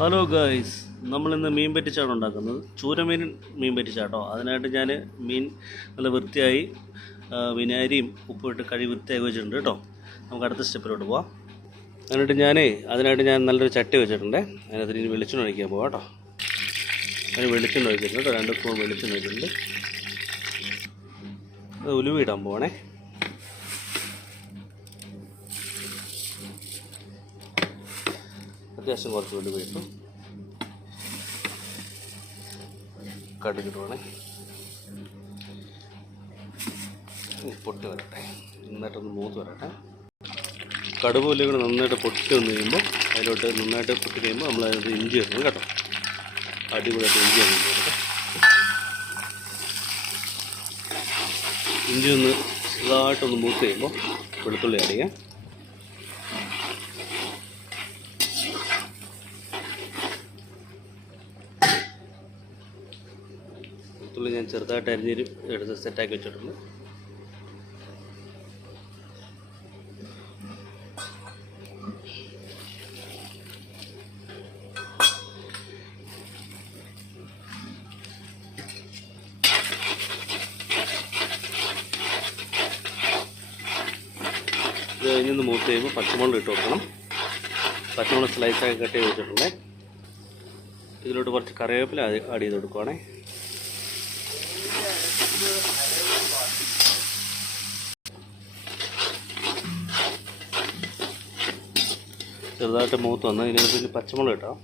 Hello guys, നമ്മളിന്ന് മീൻ പറ്റിച്ചാണ് ഉണ്ടാക്കുന്നത്. ചൂരമീൻ മീൻ പറ്റിച്ചാട്ടോ. അതിനായിട്ട് ഞാൻ മീൻ നല്ല വൃത്തിയായി വിനാഗിരിയും ഉപ്പിട്ട് കഴുകി വൃത്തിയാക്കി വെച്ചിട്ടുണ്ട് കേട്ടോ. നമുക്ക് അടുത്ത സ്റ്റെപ്പിലോട്ട് പോവാം. അതിനായിട്ട് ഞാൻ നല്ലൊരു ചട്ടി വെച്ചിട്ടുണ്ട്. അതിനകത്ത് ഇനി വെളിച്ചെണ്ണ ഒഴിക്കാൻ പോവാം കേട്ടോ. അതിന് വെളിച്ചെണ്ണ ഒഴിച്ചിട്ടുണ്ട് കേട്ടോ. 2 സ്പൂൺ വെളിച്ചെണ്ണ ഒഴിച്ചിട്ടുണ്ട്. അത് ഉലുവ ഇടാൻ പോവാണേ. അത്യാവശ്യം കുറച്ച് ഉലുവ ഇട്ടു. കടുകിടുവാണേ. പൊട്ടി വരട്ടെ, നന്നായിട്ടൊന്ന് മൂത്ത് വരട്ടെ. കടുക് ഉലുവ കൂടെ നന്നായിട്ട് പൊട്ടി വന്ന് കഴിയുമ്പോൾ അതിലോട്ട് നന്നായിട്ട് പൊട്ടി കഴിയുമ്പോൾ നമ്മൾ അതിനകത്ത് ഇഞ്ചി ഇടണം കേട്ടോ. അടിപൊളിയായിട്ട് ഇഞ്ചി ഇടണം കേട്ടോ. ഇഞ്ചി ഒന്ന് ചെറുതായിട്ടൊന്ന് മൂത്ത് കഴിയുമ്പോൾ വെളുത്തുള്ളി ആഡ് ചെയ്യാം. വെളുത്തുള്ളി ഞാൻ ചെറുതായിട്ട് അരിഞ്ഞൊരു എടുത്ത് സെറ്റാക്കി വെച്ചിട്ടുണ്ട്. ഇത് കഴിഞ്ഞൊന്ന് മൂത്ത് കഴിയുമ്പോൾ പച്ചമുളക് ഇട്ട് കൊടുക്കണം. പച്ചമുളക് സ്ലൈസാക്കി കട്ട് ചെയ്ത് വെച്ചിട്ടുണ്ട്. ഇതിലോട്ട് കുറച്ച് കറിവേപ്പില ആഡ് ചെയ്ത് കൊടുക്കുവാണേ. ചെറുതായിട്ട് മൂത്ത് വന്ന് ഇതിന് പിന്നെ പച്ചമുളക് ഇട്ടാം.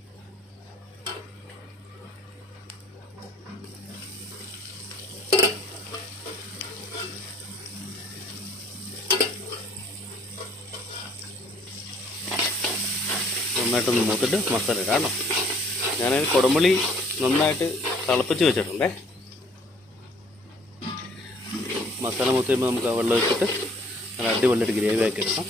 നന്നായിട്ടൊന്ന് മൂത്തിട്ട് മസാല ഇടാം കേട്ടോ. ഞാനതിന് കുടംപുളി നന്നായിട്ട് തിളപ്പിച്ച് വെച്ചിട്ടുണ്ടേ. മസാല മൂത്ത് കഴിയുമ്പോൾ നമുക്ക് ആ വെള്ളം വെച്ചിട്ട് നല്ല അടിപൊളിയായിട്ട് ഗ്രേവി ആക്കി എടുക്കാം.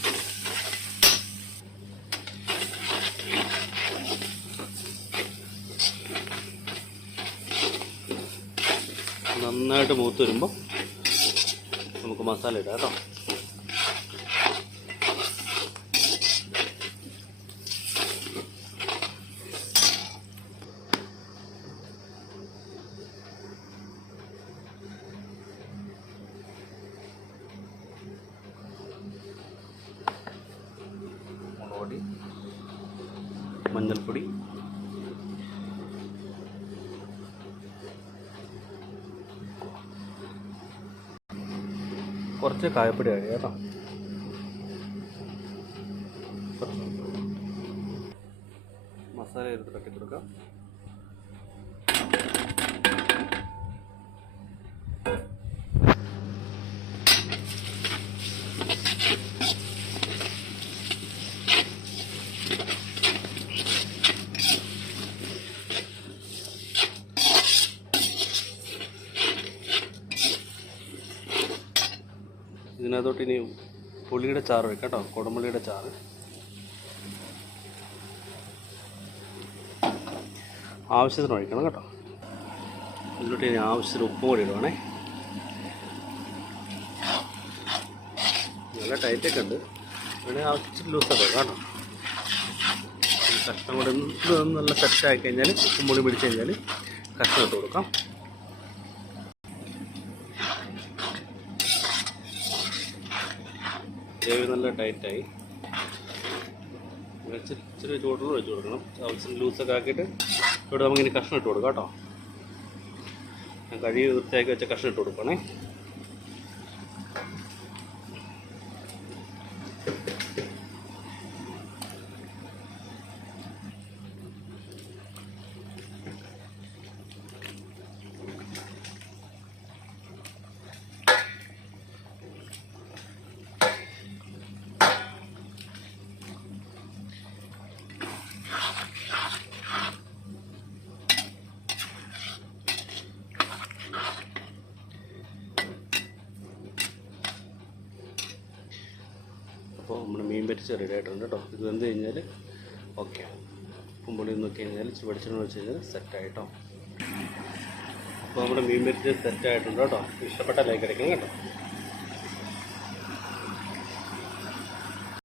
നന്നായിട്ട് മൂത്ത് വരുമ്പോൾ നമുക്ക് മസാല ഇടാം കേട്ടോ. മുളകുപൊടി, മഞ്ഞൾപ്പൊടി, കുറച്ച് കായപ്പൊടി ആഡ് ചെയ്യാം കേട്ടോ. മസാല എടുത്ത് തട്ടിക്കൊടുക്കാം. ഇതിനകത്തോട്ട് ഇനി പുളിയുടെ ചാറ് വയ്ക്കാം കേട്ടോ. കുടംപുളിയുടെ ചാറ് ആവശ്യത്തിന് ഒഴിക്കണം കേട്ടോ. ഇതിലോട്ട് ഇനി ആവശ്യത്തിന് ഉപ്പും കൂടി ഇടുവാണേ. നല്ല ടൈറ്റൊക്കെ ഉണ്ട്. വേണമെങ്കിൽ ആവശ്യത്തിന് ലൂസൊക്കെ കേട്ടോ. കഷ്ണം കൂടെ നല്ല സെറ്റാക്കി കഴിഞ്ഞാൽ ഉപ്പും പുളി പിടിച്ച് കഴിഞ്ഞാൽ കഷ്ണം ഇട്ട് കൊടുക്കാം. ഗ്രേവി നല്ല ടൈറ്റായി. ഇച്ചിരി ചൂടുള്ള ഒഴിച്ച് കൊടുക്കണം. ആവശ്യം ലൂസൊക്കെ ആക്കിയിട്ട് ഇവിടെ നമുക്കിനി കഷ്ണം ഇട്ട് കൊടുക്കാം കേട്ടോ. ഞാൻ കഴുകി വൃത്തിയാക്കി വെച്ച കഷ്ണം ഇട്ട് കൊടുക്കണേ. അപ്പോൾ നമ്മുടെ മീൻ പറ്റിച്ച് റെഡി ആയിട്ടുണ്ട് കേട്ടോ. ഇത് വെന്ത് കഴിഞ്ഞാൽ ഓക്കെ. ഉപ്പും പൊടിയും നോക്കി കഴിഞ്ഞാൽ വെളിച്ചെണ്ണ വെച്ച് കഴിഞ്ഞാൽ സെറ്റായിട്ടോ. അപ്പോൾ നമ്മുടെ മീൻ പറ്റിച്ച് സെറ്റായിട്ടുണ്ട് കേട്ടോ. ഇഷ്ടപ്പെട്ട ലൈക്ക് അടിക്കണം കേട്ടോ.